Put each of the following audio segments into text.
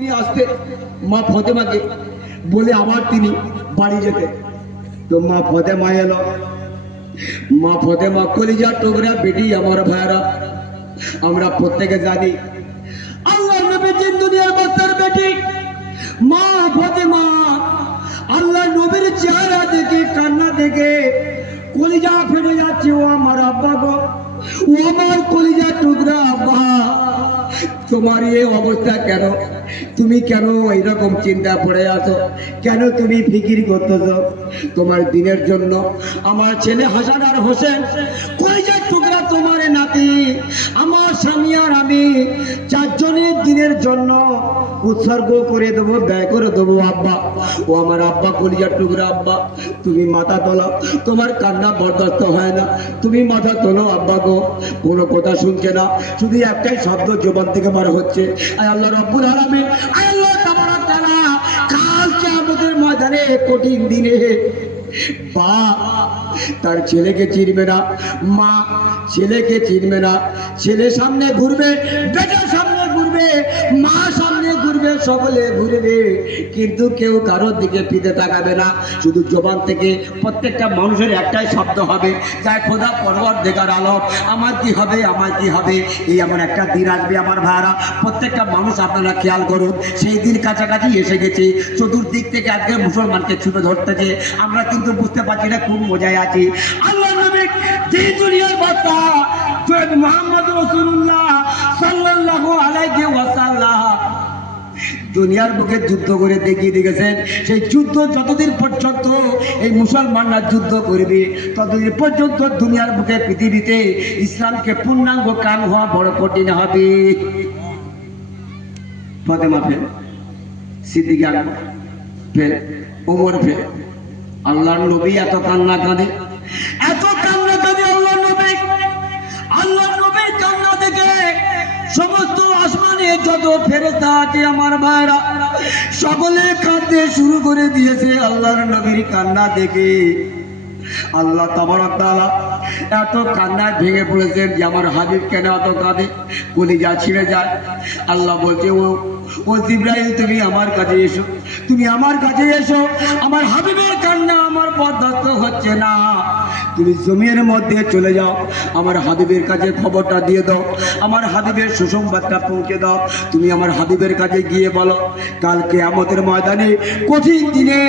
তিনি আসতে মা ফতেমাকে বলে আবার তিনি বাড়ি যেতে। তো মা ফতেমা এলো। মা ফতেমা কলিজা টোকরা বেটি আমার ভাইরা, আমরা প্রত্যেকে জানি আল্লাহ নবী তিন দুনিয়ার বাচ্চার বেটি, মা ফতেমা আল্লাহ নবীর চেহারা দেখে, কান্না দেখে কলিজা ফেটে যাচ্ছে, ও আমার আব্বা গো, ও আমার কলিজা টুকরা আব্বা। তোমার এই অবস্থা কেন? তুমি কেন এইরকম চিন্তা পড়ে আছো? কেন তুমি ফিকির করতেছ? তোমার দিনের জন্য আমার ছেলে হাসান আর হোসেন কই যে টুকরা তোমার নাতি? আমার স্বামী আর আমি চারজনের দিনের জন্য উৎসর্গ করে দেবো, ব্যয় করে দেবো, আব্বা। ও আমার আব্বা, কলিজার টুকরা আব্বা, তুমি মাথা তোলো। তোমার কান্না বরদাস্ত হয় না। তুমি মাথা তোলো, আব্বা গো। কোনো কথা শুনছে না। শুধু একটাই শব্দ জবান থেকে বার হচ্ছে। আয় আল্লাহ রব্বুল আলামিন, আয় আল্লাহ তাআলা কালকে আমাদের ময়দানে কঠিন দিনে বা তার ছেলেকে চিনবে না মা ছেলেকে চিনবে না ছেলে সামনে ঘুরবে বেটা সামনে ঘুরবে মা সামনে ঘুরবে সকলে ঘুরবে কিন্তু কেউ কারোর দিকে ফিতে তাকাবে না। শুধু জবান থেকে প্রত্যেকটা মানুষের একটাই শব্দ হবে, যাই খোদা পরবর দেখার আলোক, আমার কি হবে, আমার কি হবে? এই এমন একটা দিন আসবে আমার ভাইরা। প্রত্যেকটা মানুষ আপনারা খেয়াল করুন, সেই দিন কাছাকাছি এসে গেছে। চতুর্দিক থেকে আজকে মুসলমানকে ছুটে ধরতেছে। আমরা কিন্তু বুঝতে পারছি না খুব মজায় আছি। আল্লাহ মোহাম্মদ রসুল্লাহ সাল্লাল্লাহু আলাইহি ওয়াসাল্লাম। দুনিয়ার বুকে যুদ্ধ করে দেখিয়ে দিয়েছেন। সেই যুদ্ধ যতদিন পর্যন্ত এই মুসলমানরা যুদ্ধ করবে, ততদিন পর্যন্ত দুনিয়ার বুকে পৃথিবীতে ইসলামকে পূর্ণাঙ্গ কাম হওয়া বড় কঠিন হবে। Fatema fail Siddique fail Omar fail আল্লাহর নবী এত কান্না কাঁদে। এত কান্না কাঁদে আল্লাহ নবী। আল্লাহ নবীর কান্না দেখে সমস্ত যত আছে আমার ভাইরা, সকলে কাঁদতে শুরু করে দিয়েছে আল্লাহর নবীর কান্না দেখে। আল্লাহ এত কান্নায় ভেঙে পড়েছেন যে আমার হাবিব কেন এত কাঁদে? কলিজা ছিঁড়ে যায়। আল্লাহ বলছে, ও ও জিব্রাইল, তুমি আমার কাছে এসো। তুমি আমার কাছে এসো। আমার হাবিবের কান্না আমার বরদাস্ত হচ্ছে না। তুমি জমির মধ্যে চলে যাও। আমার হাবিবের কাছে খবরটা দিয়ে দাও। আমার হাবিবের সুসংবাদটা পৌঁছে দাও। তুমি আমার হাবিবের কাছে গিয়ে বলো কালকে আমাদের ময়দানে কঠিন দিনে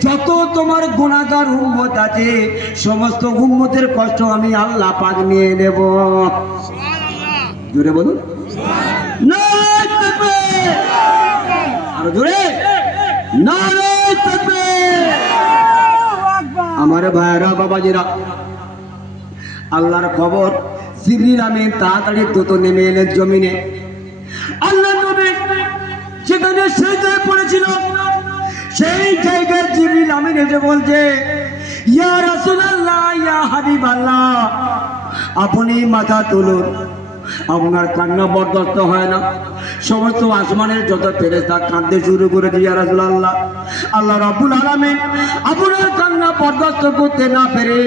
যত তোমার গুণাগার উম্মত আছে, সমস্ত উম্মতের কষ্ট আমি আল্লাহ পাক নিয়ে নেব। জোরে বলুন। আরও জোরে। তাকবীর! আমার ভাইরা বাবাজিরা, আল্লাহর খবর জিবরিল আমিন তাড়াতাড়ি দ্রুত নেমে এলেন জমিনে। আল্লাহ নবী যেখানে সেজদায় পড়েছিল, সেই জায়গায় জিবরিল আমিন এসে বলছে, ইয়া রাসূলুল্লাহ, ইয়া হাবিবাল্লাহ, আপনি মাথা তুলুন, আপনার কান্না বরদাস্ত হয় না। সমস্ত আসমানের যত ফেরেস্তা কাঁদতে শুরু করে দিয়ে রাসূলুল্লাহ। আল্লাহ রাব্বুল আলামিন আপনার কান্না বরদাস্ত করতে না পেরে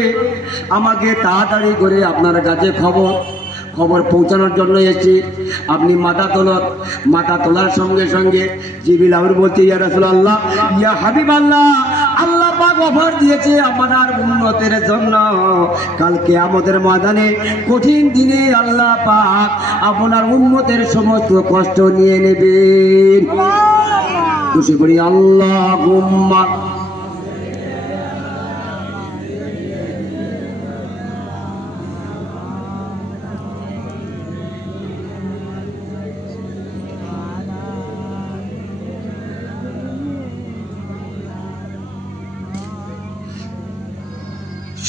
আমাকে তাড়াতাড়ি করে আপনার কাছে খবর খবর পৌঁছানোর জন্য এসেছি। আপনি মাথা তোলার মাথা তোলার সঙ্গে সঙ্গে জিবিল আমির বলছে, ইয়া রাসুল আল্লাহ ইয়া হাবিব আল্লাহ আল্লাহ পাক অফার দিয়েছে আপনার উন্নতের জন্য। কালকে আমাদের ময়দানে কঠিন দিনে আল্লাহ পাক আপনার উন্নতের সমস্ত কষ্ট নিয়ে নেবেন। খুশি করি আল্লাহ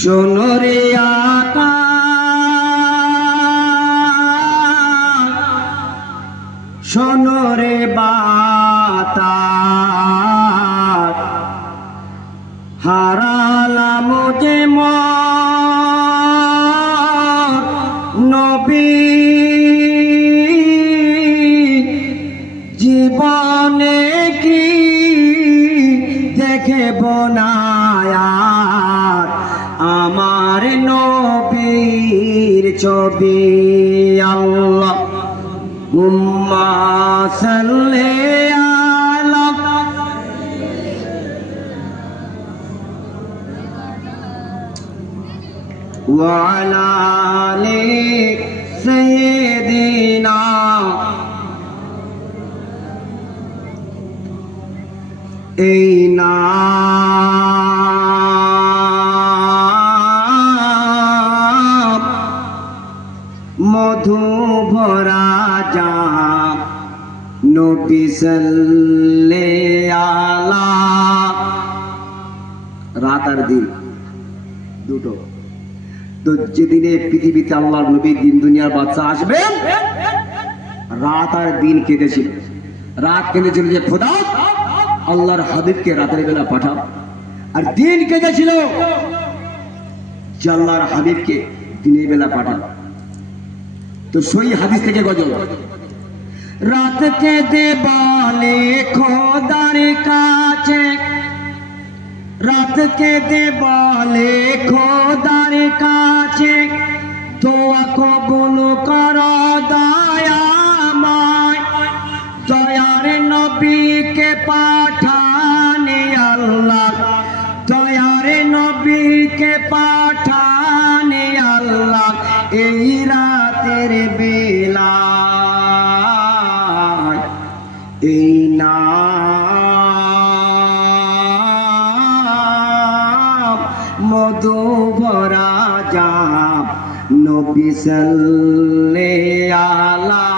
শোনো রে আকাশ। শোনো রে বাতাস। হারালাম যে নবী। জীবনে কি দেখে বনায়ার ছবি আল্লাহ হুম্মা সাল্লি আলা ওয়া আলা আলি সাইয়্যিদিনা এই না মধু ভরা যাম নবী সাল্লে আলা। রাত আর দিন, দুটো। তো যেদিনে পৃথিবীতে আল্লাহর নবী দিন দুনিয়ার বাচ্চা আসবে, রাত আর দিন কেঁদেছিল। রাত কেঁদেছিল যে খোদা, আল্লাহর হাবিবকে রাতের বেলা পাঠাও। আর দিন কেঁদেছিল যে হাবিবকে দিনের বেলা পাঠাও। তো সই হাদিস থেকে গজল। রাত কেঁদে বলে খোদার কাছে। রাত কেঁদে বলে খোদার কাছে। দোয়া কবুল কর দয়াময়। দয়ার নবীকে পাঠানে নাম মধু ভরা যাম নবী সাল্লে আলা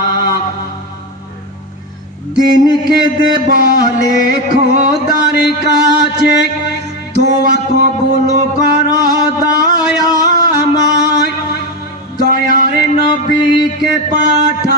দিনকে দে বলে খোদার কাছে, দোয়া কবুল কর দয়াময়। দয়ার নবীকে পাঠানে